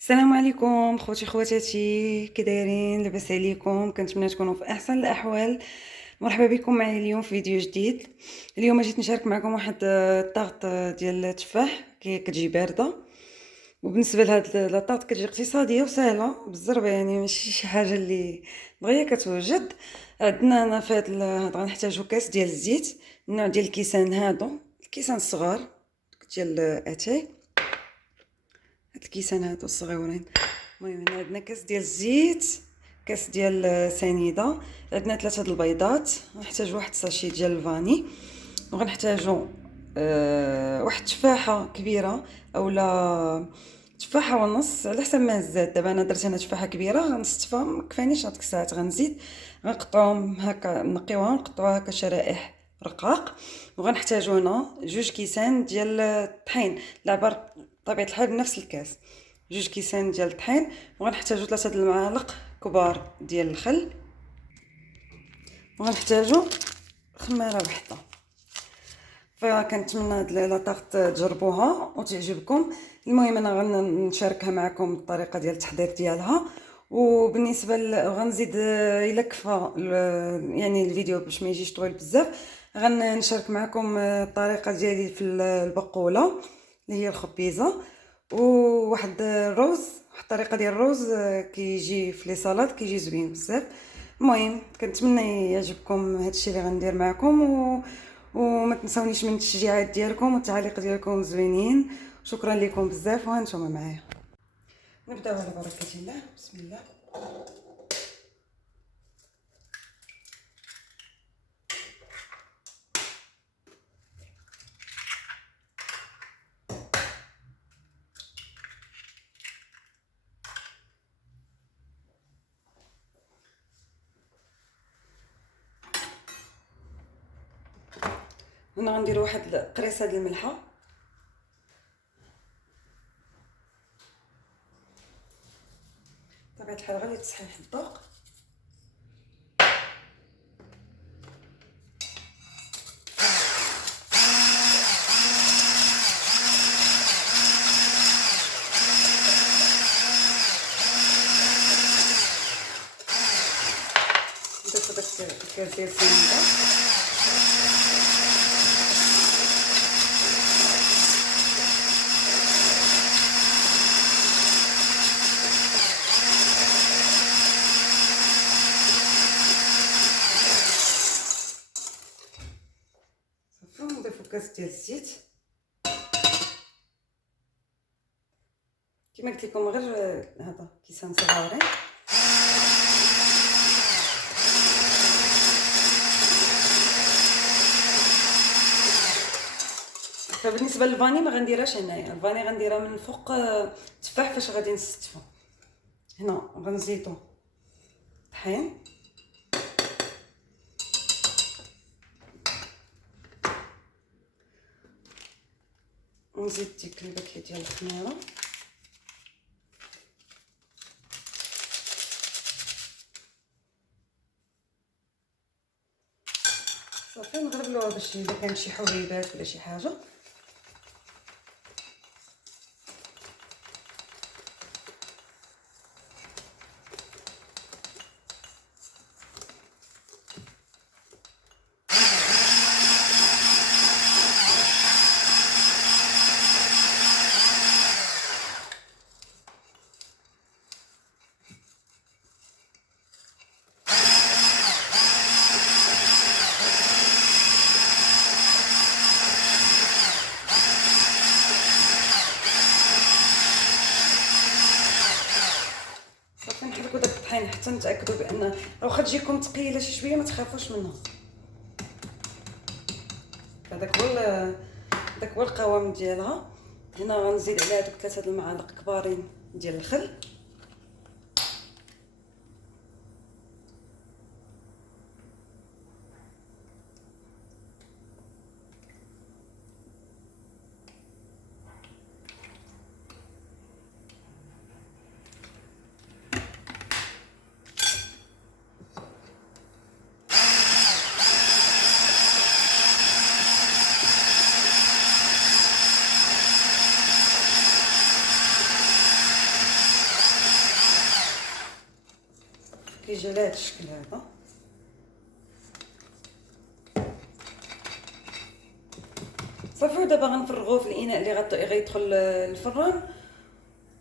السلام عليكم خوتي خواتاتي، كي دايرين؟ لاباس عليكم؟ كنتمنى تكونوا في احسن الاحوال. مرحبا بكم معايا اليوم في فيديو جديد. اليوم جيت نشارك معكم واحد الطاغط ديال التفاح كي كتجي بارده. وبالنسبه لهاد لاطاغط كتجي اقتصاديه وسهله بالزربه، يعني ماشي شي حاجه اللي دغيا كتوجد. عندنا انا في هاد غنحتاجو كاس ديال الزيت، النوع ديال الكيسان هادو، الكيسان الصغار ديال اتاي. هاد الكيسان هادو الصغيورين. المهم هنا عندنا كاس ديال الزيت، كاس ديال سنيده، عندنا 3 د البيضات، غنحتاج واحد ساشي ديال الفاني، وغنحتاجو واحد تفاحه كبيره اولا تفاحه ونص على حسب ما زاد. دابا انا درت تفاحه كبيره، نص تفاحه مكفانيش هاد الساعات، غنزيد غنقطعوهم هكا، نقيوها ونقطعوها هكا شرائح رقاق. وغنحتاجو هنا 2 كيسان ديال الطحين العبار بطبيعه الحال بنفس الكاس، 2 كيسان ديال الطحين. وغنحتاجو 3 د المعالق كبار ديال الخل، وغنحتاجو خماره وحده. فكنتمنى هاد لاطاغط تجربوها وتعجبكم. المهم انا غنشاركها معكم الطريقه ديال التحضير ديالها. وبالنسبه غنزيد الا كفى يعني الفيديو باش ما يجيش طويل بزاف، غنشارك معكم الطريقه ديالي في البقوله اللي هي الخبيزه، وواحد الروز، واحد الطريقه ديال الروز كيجي في لي صالاد كيجي زوين بزاف. المهم كنتمنى يعجبكم هادشي اللي غندير معكم، وما تنسونيش من التشجيعات ديالكم والتعاليق ديالكم زوينين. شكرا لكم بزاف، وهانتوما معايا. نبداو على بركه الله. بسم الله. هنا غنديروا واحد قريصه ديال الملحه، بطبيعه الحال غير تصحيح الذوق. نضيفو داك الكاس ديال السميده، صافي. نضيفو كاس ديال الزيت كما قلت لكم، غير هذا كيسان صغارين. فبالنسبه للفاني ما غنديرهاش هنايا، الفاني غنديرها من فوق التفاح فاش غادي نستفو. هنا غنزيدو طحين، ونزيد ديك الباكيه ديال الخميره، صافي. نغربلوها باش الا كانت شي حبيبات ولا شي حاجه. صافي نحركو داك الطحين حتى نتاكدوا بان راه واخا تجيكم ثقيله شي شويه ما تخافوش منها. داك هو القوام ديالها. هنا غنزيد عليها دوك 3 المعالق كبارين ديال الخل، كيجي على هذا الشكل هذا. صافي دابا غنفرغوه في الاناء اللي غيدخل الفران،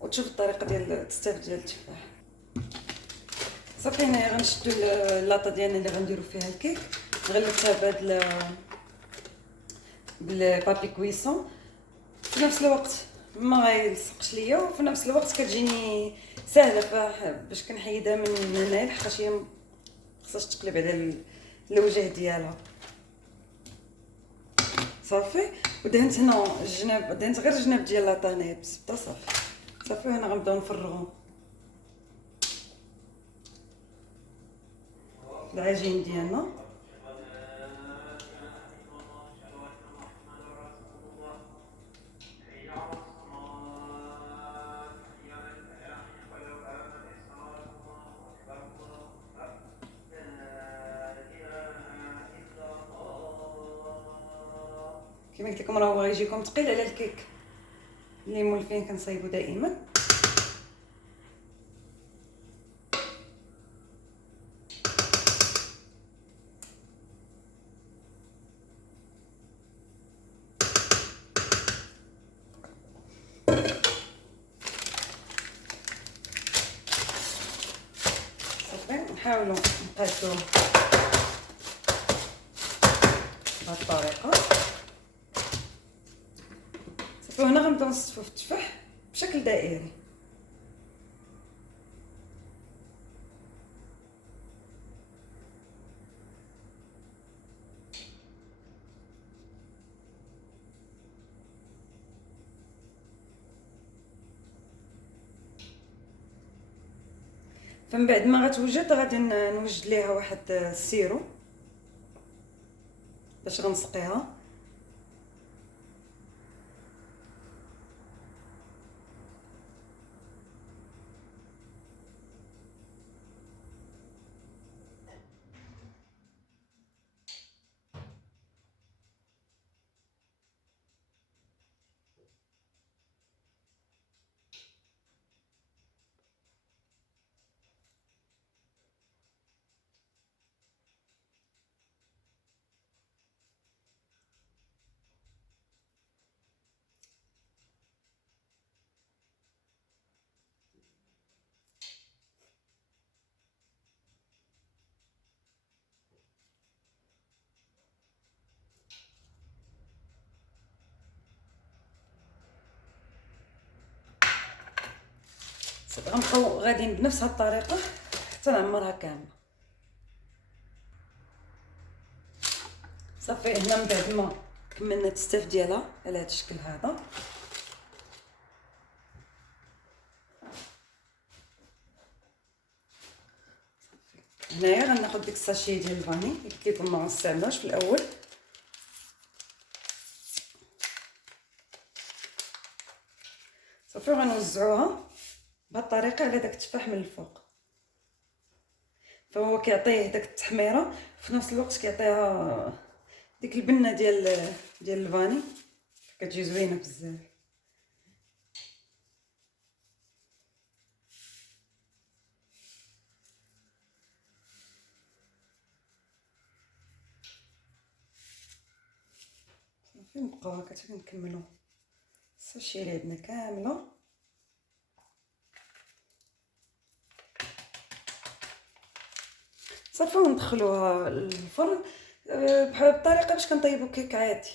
وتشوف الطريقه ديال تستاف ديال التفاح. صافي هنايا غنشدو اللاطه ديالنا اللي غنديرو فيها الكيك، غنلفها بهاد بالبابي كويسون، في نفس الوقت ما غيلصقش ليا، وفي نفس الوقت كتجيني ساهله باش كنحيدها من هنايا، لحقاش هي خصهاش تقلب على الوجه ديالها. صافي ودهنت هنا الجناب، دهنت غير الجناب ديال لاطه هنايا بالزبده. صافي هنا غنبداو نفرغو العجين ديالنا. كما قلت لكم راه هو غيجيكم ثقيل على الكيك اللي مولفين كنصايبو دائما. صافي نحاولوا نقادو بهاد الطريقه. صافي هنا غنبداو نصفو في التفاح بشكل دائري. فمن بعد ما غتوجد غادي نوجد ليها واحد السيرو باش غنسقيها. صافي غنبقاو غاديين بنفس هاد الطريقه حتى نعمرها كامله. صافي هنا من بعد ما كملنا التستاف ديالها على هذا الشكل هذا، هنايا غناخذ ديك الساشي ديال الفاني اللي كيكون ما غنستعملوش في الاول. صافي غنوزعوها بهاد الطريقه على داك التفاح من الفوق، فهو كيعطيه داك التحميره في نفس الوقت كيعطيها ديك البنه ديال الفاني كتجي زوينه بزاف. صافي نبقاو هكا حتى كنكملو الساشي اللي عندنا كامله. صافي وندخلوها للفرن بحال الطريقه باش كنطيبو كيك عادي،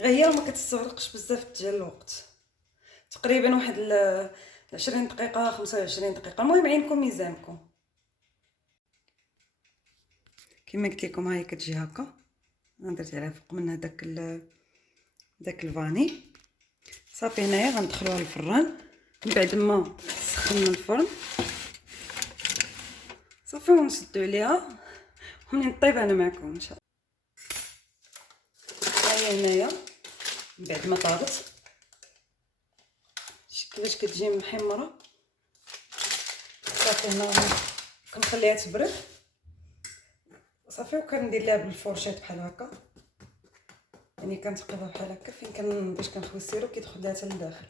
غير هي ما كتستغرقش بزاف ديال الوقت، تقريبا واحد 20 دقيقه 25 دقيقه، المهم عينكم ميزانكم. كما قلت لكم هاهي كتجي هكا، انا درت عليها فوق منها داك الفاني. صافي هنايا غندخلوها للفران من بعد ما سخنا الفرن. صافي ونسدو عليها ومنين نطيب انا معكم ان شاء الله. هاهي هنايا من بعد ما طابت شتي كيفاش كتجي محمره. صافي هنا كنخليها تبرد صافي، وكندير لها بالفرشات بحال هكا، يعني كنتقلبها بحال هكا فين باش كنخوي السيرو كيدخل لها حتى لداخل.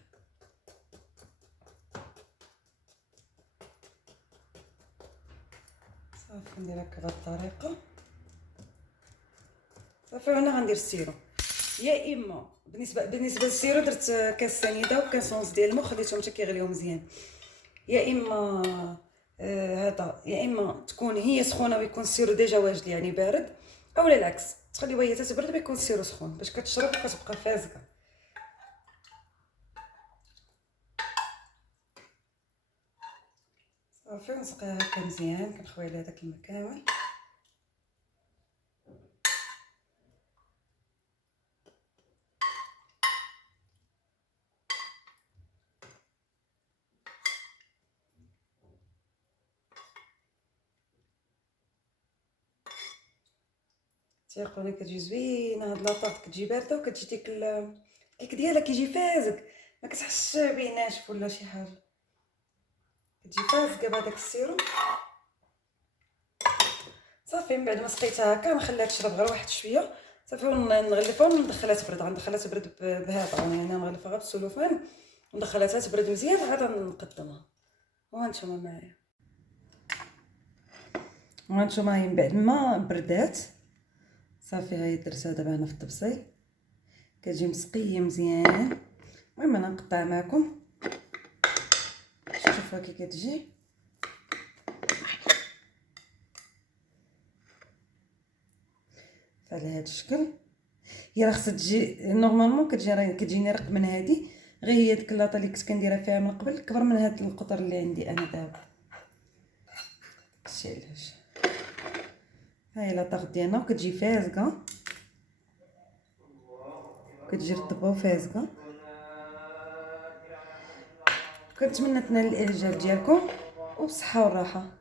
صافي ندير هكا بهاد الطريقه. صافي وانا غندير السيرو، يا اما بالنسبه للسيرو درت كاس سنيده وكاس ونص ديال الماء خليتهم حتى كيغليو مزيان، يا اما هذا يا اما تكون هي سخونه ويكون السيرو ديجا واجد يعني بارد، اولا العكس تخليوها هي تتبرد ويكون السيرو سخون باش كتشرب وكتبقى فازكه. صافي نسقيها هكا مزيان، كنخوي عليها داك الماء كامل. تيقولوني كتجي زوينه هاد لاطاط، كتجي بارده وكتجي ديك الكيك ديالها كيجي فازك، ما كتحسش بيناشف ولا شي حاجه، كتجي فازكه بهذاك السيرو. صافي من بعد ما سقيتها هكا نخليها تشرب غير واحد شويه، صافي ونغلفها وندخلها تبرد. غندخلها تبرد بهذا يعني انا نغلفها غير بالسلوفان وندخلها تبرد مزيان عاد نقدمها. وهانتوما معايا، وهانتوما هي من بعد ما بردات صافي هاي درتها دابا هنا في الطبسيل كتجي مسقيه مزيان. المهم انا نقطع معكم شوفوا كي كتجي. فعلى هذا الشكل هي راه خصها تجي نورمالمون كتجيني رق من هذه، غير هي ديك اللاطه اللي كنت كنديرها فيها من قبل كبر من هذا القطر اللي عندي انا دابا، داكشي علاش. هاي لاطاغ ديالنا وكتجي فازكه، كتجي رطبه وفازكه. كنتمنى تنال الاعجاب ديالكم وبصحه والراحه.